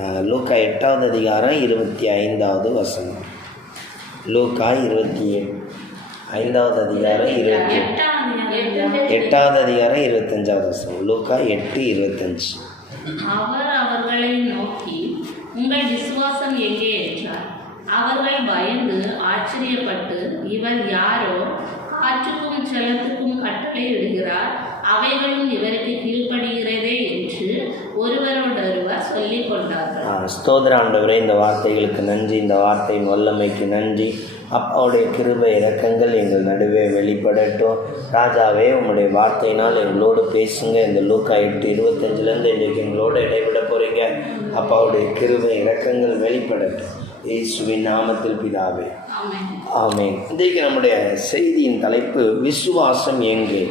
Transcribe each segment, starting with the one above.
லூக்கா எட்டாவது அதிகாரம் இருபத்தி ஐந்தாவது வசனம். லூக்கா இருபத்தி ஐந்தாவது அதிகாரம் இருபத்தி எட்டாவது அதிகாரம் இருபத்தஞ்சாவது வசனம். லூக்கா எட்டு இருபத்தஞ்சு. அவர் அவர்களை நோக்கி உங்கள் விசுவாசம் எங்கே? என்றார். அவர்கள் பயந்து ஆச்சரியப்பட்டு இவர் யாரோ? காற்றுக்கும் ஜலத்துக்கும் கட்டளை இடுகிறார் அவைகளும் இவருக்கு கீழ்ப்படுகிறதே என்று ஒருவரோடொருவர் சொல்லிக் கொண்டார்கள். ஆ, ஸ்தோத்திர ஆண்டவரே இந்த வார்த்தைகளுக்கு நன்றி இந்த வார்த்தையின் வல்லமைக்கு நன்றி. அப்பாவுடைய கிருபை இறக்கங்கள் எங்கள் நடுவே வெளிப்படட்டும். ராஜாவே உம்முடைய வார்த்தையினால் எங்களோடு பேசுங்க. இந்த லூக்கா எட்டு இருபத்தஞ்சிலேருந்து இன்றைக்கு எங்களோடு இடைவிட போகிறீங்க அப்பாவுடைய கிருபை இறக்கங்கள் வெளிப்படட்டும். இயேசுவின் நாமத்தில் பிதாவே. ஆமென். இன்றைக்கு நம்முடைய செய்தியின் தலைப்பு விசுவாசம் எங்கே?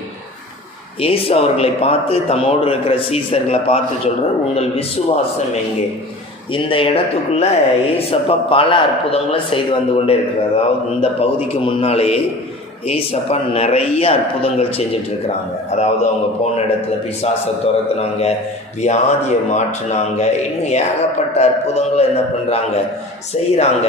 இயேசு அவர்களை பார்த்து தம்மோடு இருக்கிற சீசர்களை பார்த்து சொல்கிறார் உங்கள் விசுவாசம் எங்கே? இந்த இடத்துக்குள்ளே ஏசப்பா பல அற்புதங்களை செய்து வந்து கொண்டே இருக்கிறார். அதாவது இந்த பகுதிக்கு முன்னாலேயே ஏசப்பா நிறைய அற்புதங்கள் செஞ்சுட்டு இருக்கிறாங்க அதாவது அவங்க போன இடத்துல பிசாசை துரத்துனாங்க வியாதியை மாற்றினாங்க. இன்னும் ஏகப்பட்ட அற்புதங்களை என்ன பண்ணுறாங்க செய்கிறாங்க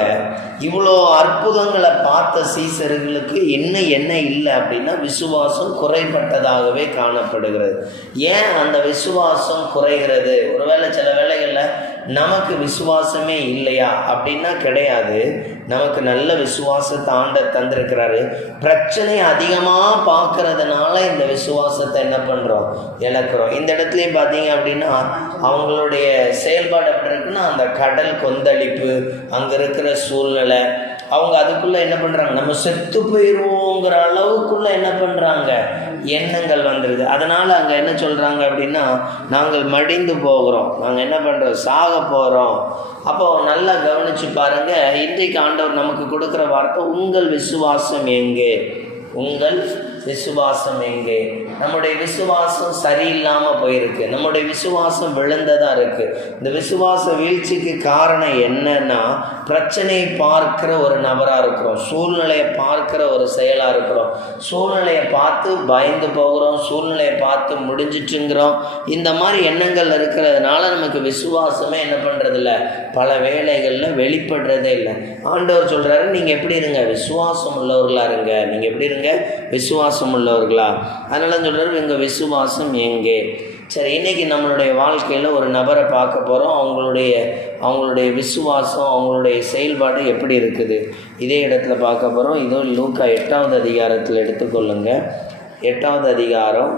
இவ்வளோ அற்புதங்களை பார்த்த சீசர்களுக்கு இன்னும் என்ன இல்லை அப்படின்னா விசுவாசம் குறைபட்டதாகவே காணப்படுகிறது. ஏன் அந்த விசுவாசம் குறைகிறது? ஒருவேளை சில வேலை நமக்கு விசுவாசமே இல்லையா அப்படின்னா கிடையாது. நமக்கு நல்ல விசுவாசத்தை ஆண்ட தந்திருக்கிறாரு. பிரச்சனை அதிகமாக பார்க்கறதுனால இந்த விசுவாசத்தை என்ன பண்ணுறோம் இழக்கிறோம். இந்த இடத்துலையும் பார்த்தீங்க அப்படின்னா அவங்களுடைய செயல்பாடு எப்படி இருக்குன்னா அந்த கடல் கொந்தளிப்பு அங்கே இருக்கிற சூழ்நிலை அவங்க அதுக்குள்ளே என்ன பண்ணுறாங்க நம்ம செத்து போயிடுவோங்கிற அளவுக்குள்ளே என்ன பண்ணுறாங்க எண்ணங்கள் வந்துடுது அதனால் அங்கே என்ன சொல்கிறாங்க அப்படின்னா நாங்கள் மடிந்து போகிறோம். நாங்கள் என்ன பண்ணுறோம் சாக போகிறோம் அப்போ நல்லா கவனிச்சு பாருங்க. இன்றைக்கு ஆண்டவர் நமக்கு கொடுக்குற வார்த்தை உங்கள் விசுவாசம் எங்கே? உங்கள் விசுவாசம் எங்கே? நம்முடைய விசுவாசம் சரியில்லாமல் போயிருக்கு. நம்முடைய விசுவாசம் விழுந்ததாக இருக்குது இந்த விசுவாச வீழ்ச்சிக்கு காரணம் என்னன்னா பிரச்சனையை பார்க்கிற ஒரு நபராக இருக்கிறோம். சூழ்நிலையை பார்க்கிற ஒரு செயலாக இருக்கிறோம். சூழ்நிலையை பார்த்து பயந்து போகிறோம். சூழ்நிலையை பார்த்து முடிஞ்சிட்டுங்கிறோம். இந்த மாதிரி எண்ணங்கள் இருக்கிறதுனால நமக்கு விசுவாசமே என்ன பண்ணுறதில்ல பல வேலைகளில் வெளிப்படுறதே இல்லை. ஆண்டவர் சொல்கிறாரு நீங்கள் எப்படி இருங்க? விசுவாசம் உள்ளவர்களாக இருங்க. நீங்கள் எப்படி இருங்க? விசுவாசம் உள்ளவர்களா? அதனால் தொடர்பு எங்கள் விசுவாசம் எங்கே? சரி இன்றைக்கி நம்மளுடைய வாழ்க்கையில் ஒரு நபரை பார்க்க போகிறோம் அவங்களுடைய அவங்களுடைய விசுவாசம் அவங்களுடைய செயல்பாடு எப்படி இருக்குது? இதே இடத்துல பார்க்க போகிறோம் இதோ லூக்கா எட்டாவது அதிகாரத்தில் எடுத்துக்கொள்ளுங்க. எட்டாவது அதிகாரம்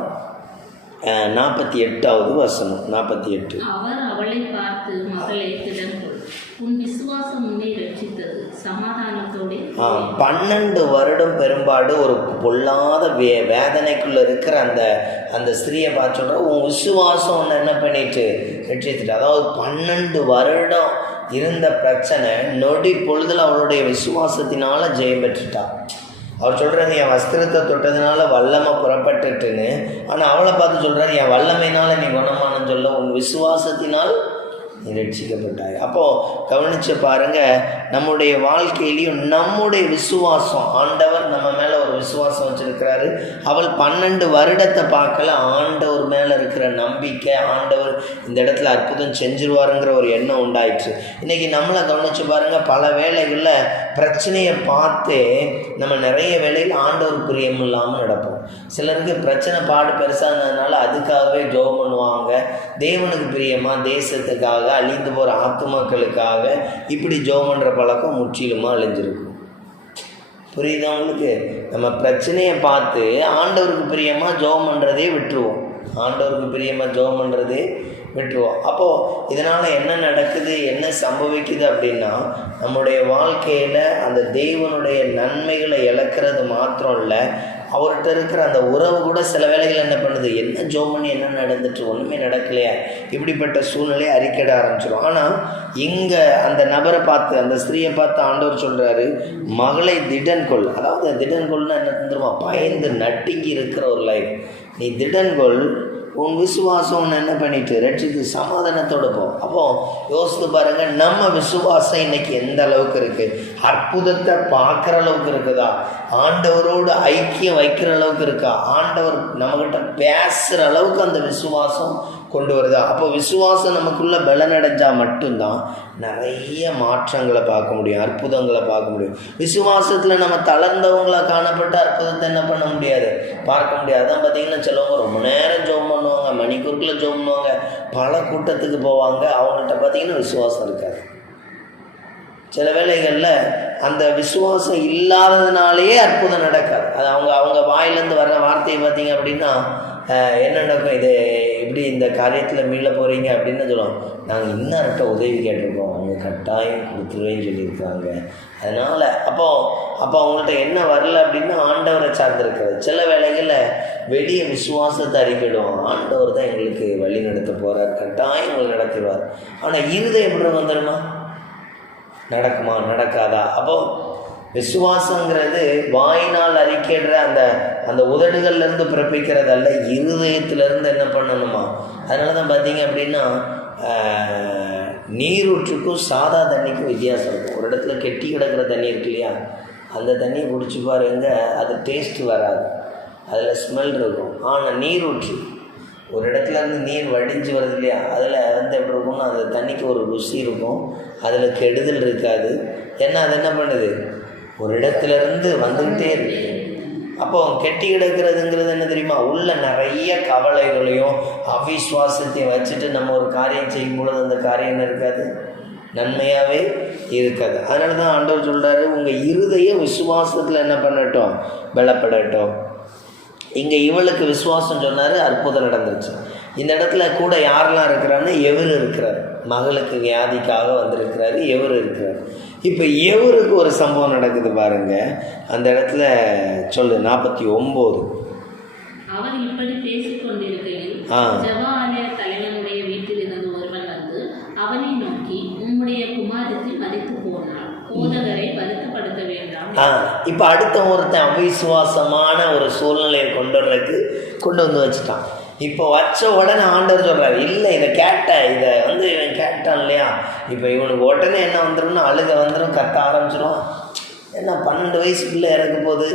நாற்பத்தி எட்டாவது வசனம் நாற்பத்தி எட்டு. அவர் அவளை பார்த்து மகளே உன் விசுவாசம் உன்னை ரட்சித்தது சமாதானத்தோடு பன்னெண்டு வருடம் பெரும்பாடு ஒரு பொல்லாத வே வேதனைக்குள்ள இருக்கிற அந்த அந்த ஸ்திரியை பார்த்து சொல்ற உன் விசுவாசம் ஒன்று என்ன பண்ணிட்டு? ரட்சித்துட்டு அதாவது பன்னெண்டு வருடம் இருந்த பிரச்சனை நொடி பொழுதுல அவளுடைய விசுவாசத்தினால ஜெயம் பெற்றுட்டா. அவர் சொல்கிறாரு என் வஸ்திரத்தை தொட்டதுனால வல்லமை புறப்பட்டுட்டுன்னு. ஆனால் அவளை பார்த்து சொல்கிறாரு என் வல்லமைனால நீ குணமானன்னு சொல்ல உன் விசுவாசத்தினால் நீ ரட்சிக்கப்பட்டாய். அப்போது கவனிச்சு பாருங்க நம்முடைய வாழ்க்கையிலையும் நம்முடைய விசுவாசம் ஆண்டவர் நம்ம மேலே ஒரு விசுவாசம் வச்சிருக்கிறாரு. அவள் பன்னெண்டு வருடத்தை பார்க்கல ஆண்டவர் மேலே இருக்கிற நம்பிக்கை ஆண்டவர் இந்த இடத்துல அற்புதம் செஞ்சிருவாருங்கிற ஒரு எண்ணம் உண்டாயிற்று. இன்றைக்கி நம்மளை கவனிச்சு பாருங்கள் பல வேளைகளில் பிரச்சனையை பார்த்து நம்ம நிறைய வேளையில் ஆண்டவர் பிரியம் இல்லாமல் நடப்போம். சிலருக்கு பிரச்சனை பாடு பெருசானதுனால அதுக்காகவே ஜோம் பண்ணுவாங்க. தேவனுக்கு பிரியமாக தேசத்துக்காக அழிந்து போகிற ஆத்துமாக்களுக்காக இப்படி ஜோம் பண்ணுற பழக்கம் முற்றிலுமாக அழிஞ்சிருக்கும். புரியுதா உங்களுக்கு? நம்ம பிரச்சனையை பார்த்து ஆண்டவருக்கு பிரியமாக ஜோம் பண்ணுறதே விட்டுருவோம். ஆண்டவருக்கு பிரியமாக ஜோம் பண்ணுறதே விட்டுருவோம். அப்போது இதனால் என்ன நடக்குது என்ன சம்பவிக்குது அப்படின்னா நம்முடைய வாழ்க்கையில் அந்த தெய்வனுடைய நன்மைகளை இழக்கிறது மாத்திரம் இல்லை அவர்கிட்ட இருக்கிற அந்த உறவு கூட சில வேலைகள் என்ன பண்ணுது என்ன ஜோம் பண்ணி என்ன நடந்துட்டு ஒன்றுமே நடக்கலையா இப்படிப்பட்ட சூழ்நிலையை அறிக்கிட ஆரம்பிச்சிடும் ஆனால் இங்கே அந்த நபரை பார்த்து அந்த ஸ்திரீயை பார்த்து ஆண்டவர் சொல்கிறாரு மகளை திடன் கொள். அதாவது திடன் கொள்னா என்ன தந்துருமா பயந்து நட்டுங்கி இருக்கிற ஒரு லைஃப் நீ திடன் கொள் உன் விசுவாசம் என்ன பண்ணிட்டு? ரட்சித்து சமாதானத்தோடு போ. அப்போ யோசித்து பாருங்க நம்ம விசுவாசம் இன்னைக்கு எந்த அளவுக்கு இருக்கு? அற்புதத்தை பார்க்குற அளவுக்கு இருக்குதா? ஆண்டவரோடு ஐக்கியம் வைக்கிற அளவுக்கு இருக்கா? ஆண்டவர் நம்மகிட்ட பேசுகிற அளவுக்கு அந்த விசுவாசம் கொண்டு வருது? அப்போ விசுவாசம் நமக்குள்ள பலனடைஞ்சால் மட்டும்தான் நிறைய மாற்றங்களை பார்க்க முடியும் அற்புதங்களை பார்க்க முடியும். விசுவாசத்தில் நம்ம தளர்ந்தவங்களா காணப்பட்ட அற்புதத்தை என்ன பண்ண முடியாது? பார்க்க முடியாது. அதான் பார்த்தீங்கன்னா சிலவங்க ரொம்ப நேரம் ஜோம் பண்ணுவாங்க மணிக்கூருக்குள்ள ஜோம் பண்ணுவாங்க பல கூட்டத்துக்கு போவாங்க. அவங்கள்ட்ட பார்த்தீங்கன்னா விசுவாசம் இருக்காது. சில வேளைகளில் அந்த விசுவாசம் இல்லாததுனாலேயே அற்புதம் நடக்காது. அது அவங்க அவங்க வாயிலேருந்து வர்ற வார்த்தையை பார்த்தீங்க அப்படின்னா என்ன நடக்கும்? இது எப்படி இந்த காரியத்தில் மீள போகிறீங்க அப்படின்னு சொல்லுவோம் நாங்கள் இன்னொருக்க உதவி கேட்டிருக்கோம். அவங்க கட்டாயம் கொடுத்துருவேன்னு சொல்லியிருக்காங்க. அதனால் அப்போ அப்போ அவங்கள்ட்ட என்ன வரல அப்படின்னா ஆண்டவரை சார்ந்திருக்கிறது. சில வேளைகளில் வெளிய விசுவாசத்தை அறிக்கிடுவோம் ஆண்டவர் தான் எங்களுக்கு வழி நடத்த போகிறார் கட்டாயம் எங்களை நடத்திடுவார். ஆனால் இருதயம் எப்படி வந்துடுமா நடக்குமா? நடக்காதா? அப்போ விசுவாசங்கிறது வாயினா அறிக்கைன்ற அந்த அந்த உதடுகள்லேருந்து பிறப்பிக்கிறதல்ல இருதயத்திலேருந்து என்ன பண்ணணுமா? அதனால தான் பார்த்தீங்க அப்படின்னா நீரூற்றுக்கும் சாதா தண்ணிக்கும் வித்தியாசம் இருக்கும். ஒரு இடத்துல கெட்டி கிடக்கிற தண்ணி இருக்கு இல்லையா? அந்த தண்ணியை குடிச்சு பாருங்க அது டேஸ்ட்டு வராது. அதில் ஸ்மெல் இருக்கும். ஆனால் நீரூற்று ஒரு இடத்துல இருந்து நீர் வடிஞ்சு வருது இல்லையா? அதில் வந்து எப்படி இருக்கும்னா அந்த தண்ணிக்கு ஒரு ருசி இருக்கும். அதில் கெடுதல் இருக்காது. ஏன்னா அது என்ன பண்ணுது? ஒரு இடத்துலேருந்து வந்துக்கிட்டே இருக்கு. அப்போ கெட்டி கிடக்கிறதுங்கிறது என்ன தெரியுமா? உள்ள நிறைய கவலைகளையும் அவிஸ்வாசத்தையும் வச்சுட்டு நம்ம ஒரு காரியம் செய்யும் பொழுது அந்த காரியம் என்ன இருக்காது? நன்மையாகவே இருக்காது. அதனால தான் ஆண்டவர் சொல்கிறாரு உங்கள் இருதய விசுவாசத்தில் என்ன பண்ணட்டும்? பலப்படட்டும். இங்கே இவளுக்கு விசுவாசம் சொன்னார் அற்புதம் நடந்துருச்சு. இந்த இடத்துல கூட யாரெல்லாம் இருக்கிறான்னு எவர் இருக்கிறார்? மகளுக்கு வியாதிக்காக வந்திருக்கிறாரு எவர் இருக்கிறார்? இப்போ எவருக்கு ஒரு சம்பவம் நடக்குது பாருங்க. அந்த இடத்துல சொல்லு நாற்பத்தி ஒம்பது அவர் இப்படி பேசிக் கொண்டிருக்கையில் ஆ. ஜெப ஆலய தலைவனுடைய வீட்டில் இருந்து ஒருவன் வந்து அவனை நோக்கி உம்முடைய குமாரத்தி மரித்து போனாள் போதகரை வருத்தப்படுத்த வேண்டாம். ஆ இப்போ அடுத்த ஒருத்தன் அவிசுவாசமான ஒரு சூழ்நிலையை கொண்டு வர்றதுக்கு கொண்டு வந்து வச்சுட்டான். இப்போ வச்ச உடனே ஆண்டவர் சொல்கிறார் இல்லை இதை கேட்டேன் இதை வந்து இவன் கேட்டான் இல்லையா? இப்போ இவனுக்கு உடனே என்ன வந்துடும்னா அழுக வந்துடும் கத்த ஆரம்பிச்சிடும் என்ன பன்னெண்டு வயசு பிள்ளை இறக்க போகுது?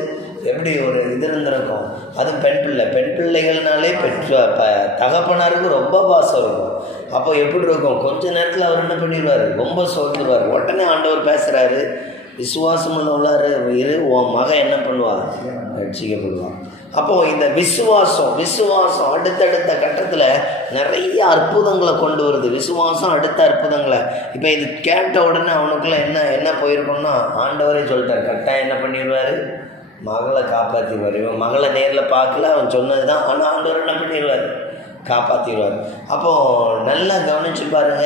எப்படி ஒரு இது இருந்திருக்கும்? அதுவும் பெண் பிள்ளை. பெண் பிள்ளைகள்னாலே பெற்ற ப தகப்பனாருக்கு ரொம்ப பாசம் இருக்கும். அப்போ எப்படி இருக்கும்? கொஞ்ச நேரத்தில் அவர் என்ன பண்ணிடுவார்? ரொம்ப சோர்ந்துருவார். உடனே ஆண்டவர் பேசுகிறாரு விசுவாசம் உள்ளாரு இரு உன் மகன் என்ன பண்ணுவான்? ரட்சிக்கப்படுவான். அப்போது இந்த விசுவாசம் விசுவாசம் அடுத்தடுத்த கட்டத்தில் நிறைய அற்புதங்களை கொண்டு வருது. விசுவாசம் அடுத்த அற்புதங்களை. இப்போ இது கேட்ட உடனே அவனுக்குள்ள என்ன என்ன போயிருக்கோம்னா ஆண்டவரே சொல்லிட்டார் கரெக்டாக என்ன பண்ணிடுவார்? மகளை காப்பாற்றிடுவார் இவன் மகளை நேரில் பார்க்கல அவன் சொன்னது தான் ஆனால் ஆண்டவர் என்ன பண்ணிடுவார்? காப்பாற்றிடுவார் அப்போது நல்லா கவனிச்சு பாருங்க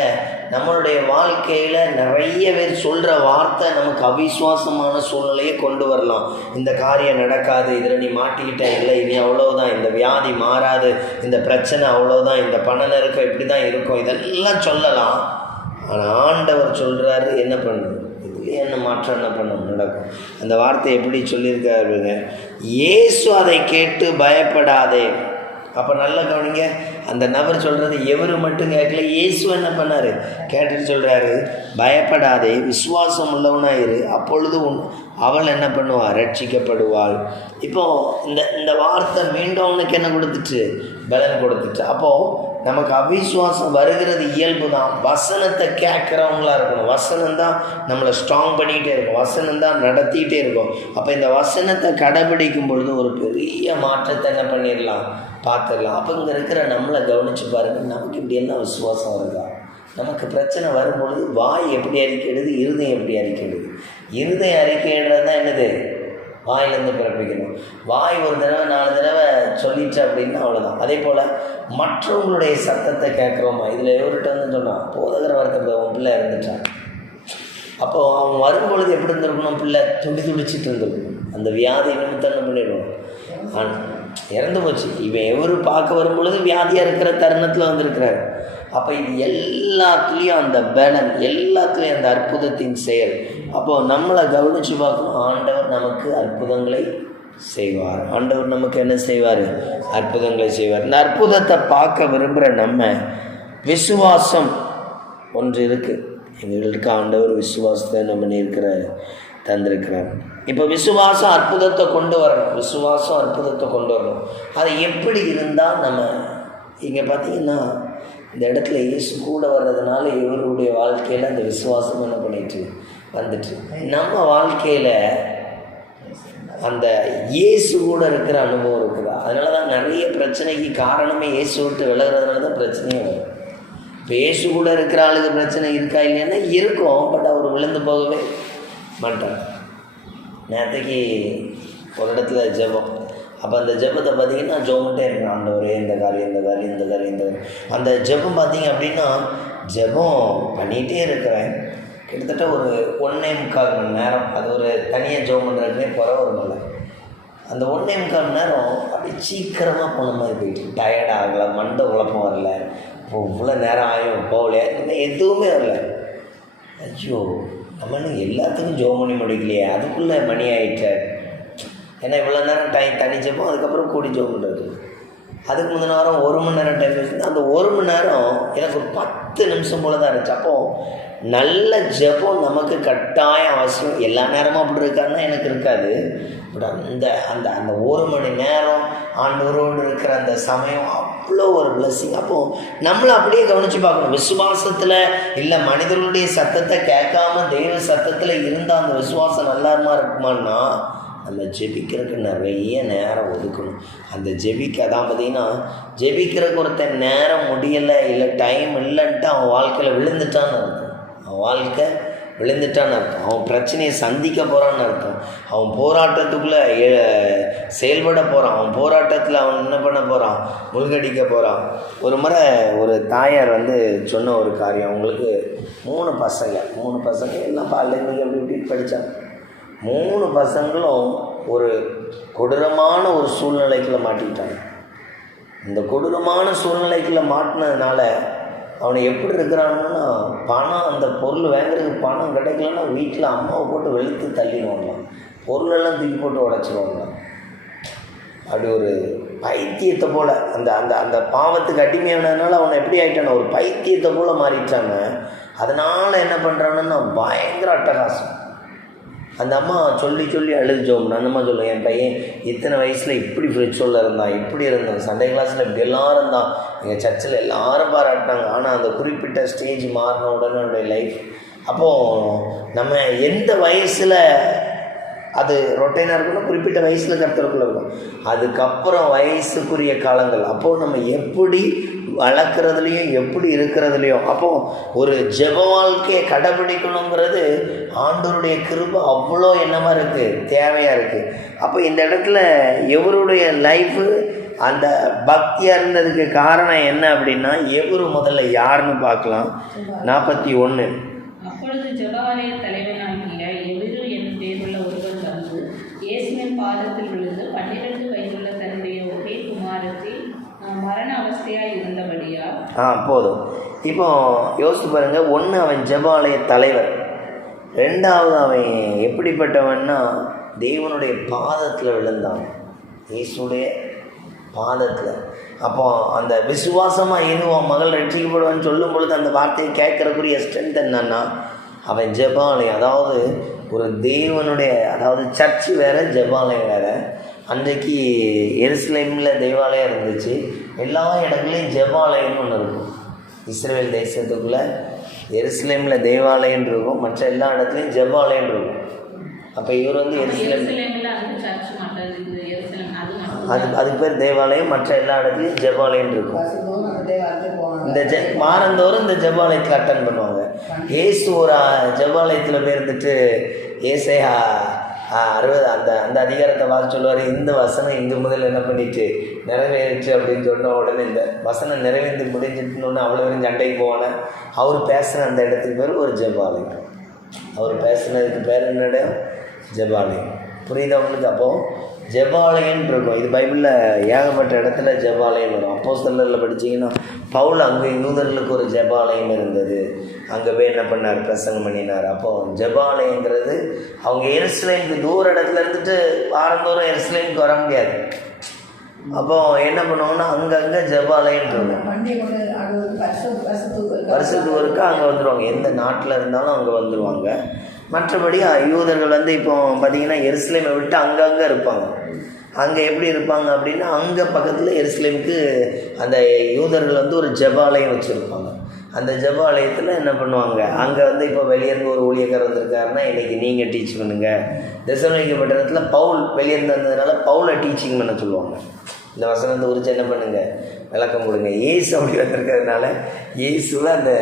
நம்மளுடைய வாழ்க்கையில் நிறைய பேர் சொல்கிற வார்த்தை நமக்கு அவிசுவாசமான சூழ்நிலையை கொண்டு வரலாம். இந்த காரியம் நடக்காது இதில் நீ மாட்டிக்கிட்ட இல்லை இனி அவ்வளோதான் இந்த வியாதி மாறாது இந்த பிரச்சனை அவ்வளோதான் இந்த பண நெருக்கம் இப்படி தான் இருக்கும் இதெல்லாம் சொல்லலாம். ஆனால் ஆண்டவர் சொல்கிறாரு என்ன பண்ணுது இதுலேயே என்ன மாற்றம் என்ன பண்ணும் நடக்கும். அந்த வார்த்தை எப்படி சொல்லியிருக்காருங்க இயேசு அதை கேட்டு பயப்படாதே அப்போ நல்லா கவனிங்க அந்த நபர் சொல்கிறது எவரு மட்டும் கேட்கல இயேசு என்ன பண்ணார்? கேட்டுட்டு சொல்கிறாரு பயப்படாதே விசுவாசம் உள்ளவனாயிரு அப்பொழுது உன் அவள் என்ன பண்ணுவாள் ரட்சிக்கப்படுவாள். இப்போ இந்த இந்த வார்த்தை மீண்டும் அவனுக்கு என்ன கொடுத்துச்சு? பலன் கொடுத்துச்சு. அப்போது நமக்கு அவிசுவாசம் வருகிறது இயல்பு தான் வசனத்தை கேட்குறவங்களா இருக்கணும். வசனம் தான் நம்மளை ஸ்ட்ராங் பண்ணிக்கிட்டே இருக்கும். வசனம் தான் நடத்திக்கிட்டே இருக்கும். அப்போ இந்த வசனத்தை கடைபிடிக்கும் பொழுது ஒரு பெரிய மாற்றத்தை என்ன பண்ணிடலாம்? பார்த்துடலாம் அப்போ இங்கே இருக்கிற நம்மளை கவனித்து பாருங்கள் நமக்கு இப்படி என்ன விசுவாசம் வருதா நமக்கு பிரச்சனை வரும்பொழுது வாய் எப்படி அறிக்கையிடுது இருதயம் எப்படி அறிக்கையிடுது இருதயம் அறிக்கையிடுறது தான் என்னது? வாயிலேருந்து பிறப்பிக்கணும். வாய் ஒரு தடவை நாலு தடவை சொல்லிட்டு அப்படின்னா அவ்வளோதான் அதே போல் மற்றவங்களுடைய சத்தத்தை கேட்குறோமா? இதில் எவர்கிட்ட வந்து சொன்னால் போதகர வருத்தப்பட அவன் பிள்ளை இறந்துட்டான் அப்போ அவன் வரும்பொழுது எப்படி இருந்திருக்கணும் பிள்ளை? துடி துடிச்சிட்டு இருந்திருக்கணும். அந்த வியாதி நிமித்தம் என்ன பண்ணிடணும் ஆனால் இறந்து போச்சு. இவன் எவரு பார்க்க வரும்பொழுது வியாதியாக இருக்கிற தருணத்தில் வந்திருக்கிறார். அப்போ இது எல்லாத்துலேயும் அந்த பலன் எல்லாத்துலேயும் அந்த அற்புதத்தின் செயல். அப்போது நம்மளை கவனித்து பார்க்கணும். ஆண்டவர் நமக்கு அற்புதங்களை செய்வார். ஆண்டவர் நமக்கு என்ன செய்வார்? அற்புதங்களை செய்வார். இந்த அற்புதத்தை பார்க்க விரும்புகிற நம்ம விசுவாசம் ஒன்று இருக்குது எங்களுக்கு ஆண்டவர் விசுவாசத்தை நம்ம இருக்கிறார் தந்திருக்கிறார். இப்போ விசுவாசம் அற்புதத்தை கொண்டு வரணும். விசுவாசம் அற்புதத்தை கொண்டு வரணும். அது எப்படி இருந்தால் நம்ம இங்கே பார்த்தீங்கன்னா இந்த இடத்துல இயேசு கூட வர்றதுனால இவருடைய வாழ்க்கையில் அந்த விசுவாசம் என்ன பண்ணிட்டு வந்துட்டு நம்ம வாழ்க்கையில் அந்த இயேசு கூட இருக்கிற அனுபவம் இருக்குதா? அதனால தான் நிறைய பிரச்சனைக்கு காரணமே இயேசு விட்டு விலகிறதுனால தான் பிரச்சனையே வரும். இப்போ இயேசு கூட இருக்கிற ஆளுக்கு பிரச்சனை இருக்கா இல்லைன்னா இருக்கும் பட் அவர் விழுந்து போகவே மாட்டார். நேரத்துக்கு ஒரு இடத்துல ஜெபம். அப்போ அந்த ஜெபத்தை பார்த்தீங்கன்னா ஜோமிட்டே இருக்கணும் ஆண்டவரே இந்த காரியம் இந்த காரியம் இந்த காரியம் இந்த அந்த ஜெபம் பார்த்தீங்க அப்படின்னா ஜெபம் பண்ணிகிட்டே இருக்கிறேன். கிட்டத்தட்ட ஒரு ஒன்றே முக்கால் மணி நேரம். அது ஒரு தனியாக ஜெபம் பண்ணுறதுனே போகிற ஒரு மலை. அந்த ஒன்றே முக்கால் மணி நேரம் அப்படி சீக்கிரமாக போன மாதிரி போயிட்டு டயர்ட் ஆகலை மண்டை குழப்பம் வரல. இவ்வளோ நேரம் ஆகும் போகலையா? இனிமேல் எதுவுமே வரல. ஐயோ. நம்ம எல்லாத்துக்கும் ஜோம் பண்ணி முடிக்கலையே. அதுக்குள்ளே மணி ஆகிட்டார் ஏன்னா இவ்வளோ நேரம் டைம் தனிச்சப்போ அதுக்கப்புறம் கூடி ஜோம் பண்ணுறது அதுக்கு முந்தின வாரம் ஒரு மணி நேரம் டைம் வச்சுருந்தா அந்த ஒரு மணி நேரம் எனக்கு ஒரு பத்து நிமிஷம் போல தான் இருந்துச்சு. அப்போ நல்ல ஜெபம் நமக்கு கட்டாயம் அவசியம். எல்லா நேரமும் அப்படி இருக்காருன்னா எனக்கு இருக்காது. பட் அந்த அந்த அந்த ஒரு மணி நேரம் ஆண்டவரோடு இருக்கிற அந்த சமயம் அவ்வளோ ஒரு பிளஸ்ஸிங் அப்போது நம்மளை அப்படியே கவனித்து பார்க்கணும். விசுவாசத்தில் இல்லை மனிதர்களுடைய சத்தத்தை கேட்காம தெய்வ சத்தத்தில் இருந்தால் அந்த விசுவாசம் நல்லாருமா இருக்குமான்னா நம்ம ஜெபிக்கிறதுக்கு நிறைய நேரம் ஒதுக்கணும். அந்த ஜெபிக்க அதான் பார்த்தீங்கன்னா ஜெபிக்கிறதுக்கு ஒருத்தன் நேரம் முடியலை இல்லை டைம் இல்லைன்ட்டு அவன் வாழ்க்கையில் விழுந்துட்டான்னு அர்த்தம். அவன் வாழ்க்கை விழுந்துட்டான்னு அர்த்தம். அவன் பிரச்சனையை சந்திக்க போகிறான்னு அர்த்தம். அவன் போராட்டத்துக்குள்ளே செயல்பட போகிறான் அவன் போராட்டத்தில் அவன் என்ன பண்ண போகிறான் முழுகடிக்க போகிறான் ஒரு முறை ஒரு தாயார் வந்து சொன்ன ஒரு காரியம். அவங்களுக்கு மூணு பசங்க. மூணு பசங்க. எல்லாம் பாலிருந்து அப்படி இப்படி படித்தாங்க மூணு பசங்களும் ஒரு கொடூரமான ஒரு சூழ்நிலைக்குள்ள மாட்டிக்கிட்டாங்க. இந்த கொடூரமான சூழ்நிலைக்குள்ள மாட்டினதுனால அவனை எப்படி இருக்கிறான்னா பணம் அந்த பொருள் வாங்குறதுக்கு பணம் கிடைக்கலன்னா வீட்டில் அம்மாவை போட்டு வெளுத்து தள்ளிடுவாங்களாம். பொருளெல்லாம் தூக்கி போட்டு உடச்சிடுவாங்க அப்படி ஒரு பைத்தியத்தை போல் அந்த அந்த அந்த பாவத்துக்கு அடிமையானதுனால அவனை எப்படி ஆயிட்டான ஒரு பைத்தியத்தை போல் மாறிட்டாங்க. அதனால் என்ன பண்ணுறான்னா பயங்கர அட்டகாசம். அந்த அம்மா சொல்லி சொல்லி அழுதுச்சோம் அந்த அம்மா சொல்லுவேன் என் பையன் இத்தனை வயசில் இப்படி ஃப்ரிட்ஜோவில் இருந்தான் இப்படி இருந்தான் சண்டே கிளாஸில் இப்படி எல்லாம் இருந்தான். எங்கள் சர்ச்சில் எல்லாரும் பாராட்டினாங்க. ஆனால் அந்த குறிப்பிட்ட ஸ்டேஜ் மாறின உடனே என்னுடைய லைஃப் அப்போது நம்ம எந்த வயசில் அது ரொட்டைனாக இருக்கணும் குறிப்பிட்ட வயசில் கருத்துறக்குள்ள இருக்கும் அதுக்கப்புறம் வயசுக்குரிய காலங்கள். அப்போது நம்ம எப்படி வளர்க்குறதுலையும் எப்படி இருக்கிறதுலையும் அப்போது ஒரு ஜெப வாழ்க்கையை கடைபிடிக்கணுங்கிறது ஆண்டோருடைய கிருபை அவ்வளோ என்னமாக இருக்குது தேவையாக இருக்குது அப்போ இந்த இடத்துல எவருடைய லைஃபு அந்த பக்தியாக இருந்ததுக்கு காரணம் என்ன அப்படின்னா எவரு முதல்ல யாருன்னு பார்க்கலாம். நாற்பத்தி ஒன்று அப்பொழுது ஜெபாலய தலைவனாகிய எவிரு என்னும் பேருள்ள ஒருவன் வந்து இயேசுவின் பாதத்தில் விழுந்து பன்னிரண்டு வயதுள்ள தன்னுடைய ஒரே குமாரத்தில் அஹ், மரண அவஸ்தையாய் இருந்தபடியால் ஆ போதும். இப்போ யோசித்து பாருங்க ஒன்று அவன் ஜெபாலய தலைவர் ரெண்டாவது அவன் எப்படிப்பட்டவன்னா தேவனுடைய பாதத்தில் விழுந்தான். இயேசுடைய பாதத்தில். அப்போ அந்த விசுவாசமாக இன்னும் மகள் ரட்சிக்கப்படுவான்னு சொல்லும் பொழுது அந்த வார்த்தையை கேட்குறக்குரிய ஸ்ட்ரென்த் என்னன்னா அவன் ஜெபாலயம் அதாவது ஒரு தேவனுடைய அதாவது சர்ச்சு வேறு ஜெபாலயம் வேறு. அன்றைக்கு எருசலேமில் தேவாலயம் இருந்துச்சு. எல்லா இடங்களையும் ஜெபாலயம்னு ஒன்று இருக்கும். இஸ்ரேல் தேசத்துக்குள்ளே எருசலேமில் தேவாலயம் இருக்கும். மற்ற எல்லா இடத்துலையும் ஜெபாலயம் இருக்கும். அப்போ இவர் வந்து எருசலேம் அது அதுக்கு பேர் தேவாலயம். மற்ற எல்லா இடத்துலையும் ஜெபாலயம் இருக்கும். இந்த ஜெ வாரந்தோறும் இந்த ஜெபாலயத்தில் அட்டன் பண்ணுவாங்க. ஏசு ஒரு ஜெபாலயத்தில் போய் இருந்துட்டு ஏசையா அறுபது அந்த அந்த அதிகாரத்தை வாசி சொல்லுவார் இந்த வசனம் இந்து முதல் என்ன பண்ணிட்டு நிறைவேறிச்சு அப்படின்னு சொன்ன உடனே இந்த வசனம் நிறைவேந்து முடிஞ்சிட்டுன்னு அவ்வளோ பேரும் சண்டைக்கு போவானே அவர் பேசுகிற அந்த இடத்துக்கு பேர் ஒரு ஜபாலயம். அவர் பேசுனதுக்கு பேர் என்னடா ஜபாலயம். புரியுதா உங்களுக்கு அப்போது ஜெபாலயம்னு இருக்கும். இது பைபிளில் ஏகப்பட்ட இடத்துல ஜெபாலயம் வரும். அப்போ சிலரில் படிச்சீங்கன்னா பவுல் அங்கே யூதர்களுக்கு ஒரு ஜெபாலயம் இருந்தது. அங்கே போய் என்ன பண்ணார்? பிரசங்கம் பண்ணினார். அப்போ ஜெபாலயங்கிறது அவங்க எருசலேமுக்கு தூர இடத்துல இருந்துட்டு வாரந்தோறும் எருசலேமுக்கு வர முடியாது. அப்போ என்ன பண்ணுவாங்கன்னா அங்கங்கே ஜெபாலயம் வருஷத்துக்கு ஒருக்கா அங்கே வந்துடுவாங்க எந்த நாட்டில் இருந்தாலும் அங்கே வந்துடுவாங்க மற்றபடி யூதர்கள் வந்து இப்போ பார்த்தீங்கன்னா எருசலேமை விட்டு அங்கங்கே இருப்பாங்க. அங்கே எப்படி இருப்பாங்க அப்படின்னா அங்கே பக்கத்தில் எருசலேமுக்கு அந்த யூதர்கள் வந்து ஒரு ஜெபாலயம் வச்சுருப்பாங்க. அந்த ஜெபாலயத்தில் என்ன பண்ணுவாங்க? அங்கே வந்து இப்போ வெளியேருந்து ஒரு ஊழியக்காரர் வந்திருக்காருன்னா இன்றைக்கி நீங்கள் டீச் பண்ணுங்கள் தசமிக்க பட்டணத்தில் பவுல் வெளியேருந்து வந்ததுனால பவுலை டீச்சிங் பண்ண சொல்லுவாங்க. இந்த வசனத்தை குறித்து என்ன பண்ணுங்கள் விளக்கம் கொடுங்க. ஏசு அப்படி வந்திருக்கிறதுனால ஏசுவில் அந்த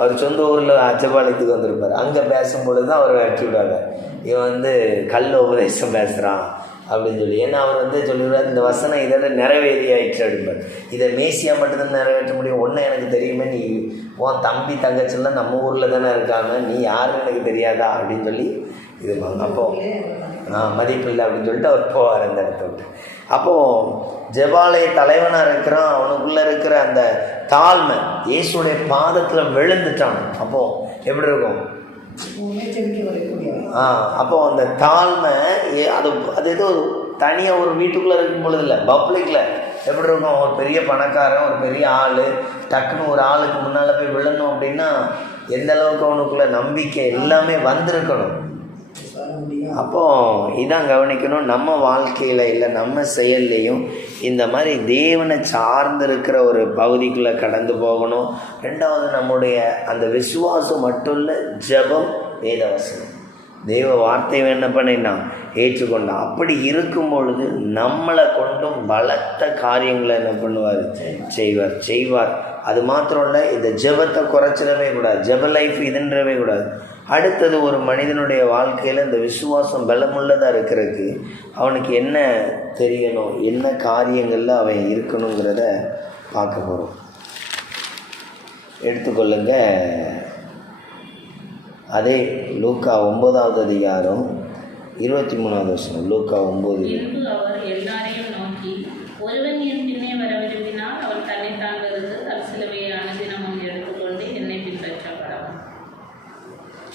அவர் சொந்த ஊரில் அச்சபாளையத்துக்கு வந்திருப்பார். அங்கே பேசும்பொழுது தான் அவரை வெட்டி விடுவாங்க. இவன் வந்து கல் உபதேசம் பேசுகிறான் அப்படின்னு சொல்லி. ஏன்னா அவர் வந்து சொல்லிடுவார் இந்த வசனம் இதோட நிறைவேறி ஆயிடுச்சு அப்படிம்பார். இதை மேசியா மட்டும்தான் நிறைவேற்ற முடியும்? ஒன்று எனக்கு தெரியுமே நீ உன் தம்பி தங்கச்சிலாம் நம்ம ஊரில் தானே இருக்காங்க. நீ யாருன்னு எனக்கு தெரியாதா? அப்படின்னு சொல்லி இது அப்போ மதிப்பு மதிப்பில்லை அப்படின்னு சொல்லிட்டு அவர் போவார் அந்த இடத்த விட்டு. அப்போது ஜெபாலய தலைவனாக இருக்கிறான் அவனுக்குள்ளே இருக்கிற அந்த தாழ்மை இயேசுடைய பாதத்தில் விழுந்துட்டான். அப்போது எப்படி இருக்கும்? ஆ அப்போது அந்த தாழ்மை ஏ- அது அது ஏதோ ஒரு தனியாக ஒரு வீட்டுக்குள்ளே இருக்கும் பொழுது இல்லை பப்ளிக்கில் எப்படி இருக்கும்? ஒரு பெரிய பணக்காரன் ஒரு பெரிய ஆள் டக்குன்னு ஒரு ஆளுக்கு முன்னால் போய் விழணும் அப்படின்னா எந்த அளவுக்கு அவனுக்குள்ள நம்பிக்கை எல்லாமே வந்திருக்கணும். அப்போது இதான் கவனிக்கணும். நம்ம வாழ்க்கையில் இல்லை நம்ம செயல்லையும் இந்த மாதிரி தேவனை சார்ந்து இருக்கிற ஒரு பகுதிக்குள்ளே கடந்து போகணும். ரெண்டாவது நம்முடைய அந்த விசுவாசம் மட்டும் இல்லை ஜெபம் வேதவசனம். தெய்வ வார்த்தை என்ன பண்ணினான் ஏற்றுக்கொண்டான் அப்படி இருக்கும் பொழுது நம்மளை கொண்டும் பலத்த காரியங்களை என்ன பண்ணுவார்? செய்வார். செய்வார். அது மாத்திரம் இல்லை இந்த ஜெபத்தை குறைச்சிடவே கூடாது. ஜப லைஃப் இதுன்றவே கூடாது. அடுத்தது ஒரு மனிதனுடைய வாழ்க்கையில் இந்த விசுவாசம் பலமுள்ளதாக இருக்கிறதுக்கு அவனுக்கு என்ன தெரியணும் என்ன காரியங்களில் அவன் இருக்கணுங்கிறத பார்க்க போகிறோம் எடுத்துக்கொள்ளுங்க. அதே லூக்கா ஒன்பதாவது அதிகாரம் இருபத்தி மூணாவது வருஷம் லூக்கா ஒம்பது ஒருவன் என் பின்னே வர விரும்பினால் அவன் தன்னைத்தான் வெறுத்து தன் சிலுவையை அனுதினமும் எடுத்துக்கொண்டு என்னை பின்பற்ற கடவுள்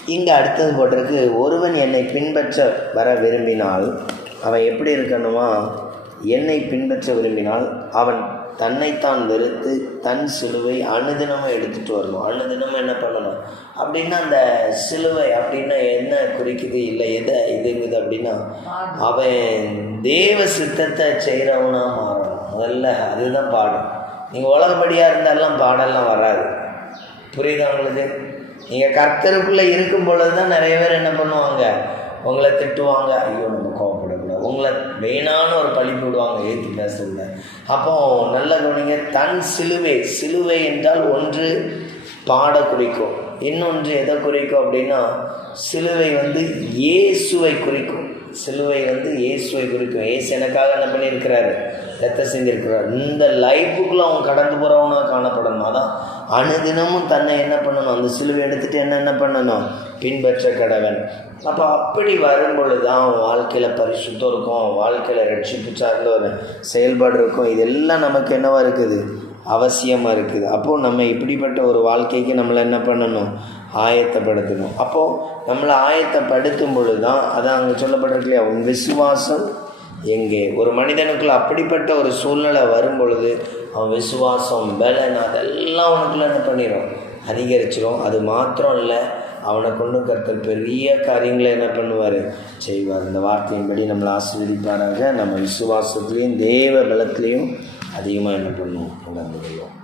இங்கே அடுத்தது போட்டிருக்கு. ஒருவன் என்னை பின்பற்ற வர விரும்பினால் அவன் எப்படி இருக்கணுமா? என்னை பின்பற்ற விரும்பினால் அவன் தன்னைத்தான் வெறுத்து தன் சிலுவை அனுதினமும் எடுத்துகிட்டு வரணும். அனுதினமும் என்ன பண்ணணும்? அப்படின்னா அந்த சிலுவை அப்படின்னா என்ன குறிக்குது? இல்லை எதை? இதுங்குது அப்படின்னா அவன் தேவ சித்தத்தை செய்கிறவனாக மாறணும். முதல்ல அதுதான் பாடம் நீங்கள் உலகப்படியாக இருந்தாலும் பாடெல்லாம் வராது. புரியுதா உங்களுக்கு? நீங்கள் கர்த்தருக்குள்ளே இருக்கும் பொழுது தான் நிறைய பேர் என்ன பண்ணுவாங்க? உங்களை திட்டுவாங்க. ஐயோ நம்ம கோவப்படக்கூடாது. உங்களை வேணான்னு ஒரு பழி போடுவாங்க ஏற்றி பேசல அப்போ நல்ல கவனிங்க தன் சிலுவை சிலுவை என்றால் ஒன்று பாட குறிக்கும். இன்னொன்று எதை குறிக்கும் அப்படின்னா சிலுவை வந்து இயேசுவை குறிக்கும். சிலுவை வந்து இயேசுவை குறிக்கும். இயேசு எனக்காக என்ன பண்ணியிருக்கிறாரு? ரத்த செஞ்சிருக்கிறார் இந்த லைஃபுக்குள்ளே அவன் கடந்து போகிறவனா காணப்படணும். அதான் அனுதினமும் தன்னை என்ன பண்ணணும்? அந்த சிலுவை எடுத்துகிட்டு என்ன என்ன பண்ணணும்? பின்பற்ற கடவன். அப்போ அப்படி வரும் பொழுது தான் அவன் வாழ்க்கையில் பரிசுத்தம் இருக்கும். அவன் வாழ்க்கையில் ரட்சிப்பு சார்ந்த ஒரு செயல்பாடு இருக்கும். இதெல்லாம் நமக்கு என்னவாக இருக்குது? அவசியமாக இருக்குது. அப்போது நம்ம இப்படிப்பட்ட ஒரு வாழ்க்கைக்கு நம்மளை என்ன பண்ணணும்? ஆயத்தப்படுத்தணும். அப்போது நம்மளை ஆயத்தப்படுத்தும் பொழுது தான் அதான் அங்கே சொல்லப்பட்டிருக்கு இல்லையா? விசுவாசம் எங்கே? ஒரு மனிதனுக்குள்ள அப்படிப்பட்ட ஒரு சூழ்நிலை வரும் பொழுது அவன் விசுவாசம் பலன் அதெல்லாம் அவனுக்குள்ள என்ன பண்ணிடும் அதிகரிச்சிடும் அது மாத்திரம் இல்லை அவனை கொண்டு கருத்தல் பெரிய காரியங்களை என்ன பண்ணுவார்? செய்வார். இந்த வார்த்தையின்படி நம்மளை ஆசீர்வதிப்பாராக. நம்ம விசுவாசத்துலேயும் தேவ பலத்துலேயும் அதிகமாக என்ன பண்ணுவோம்? உணர்ந்து கொள்வோம்.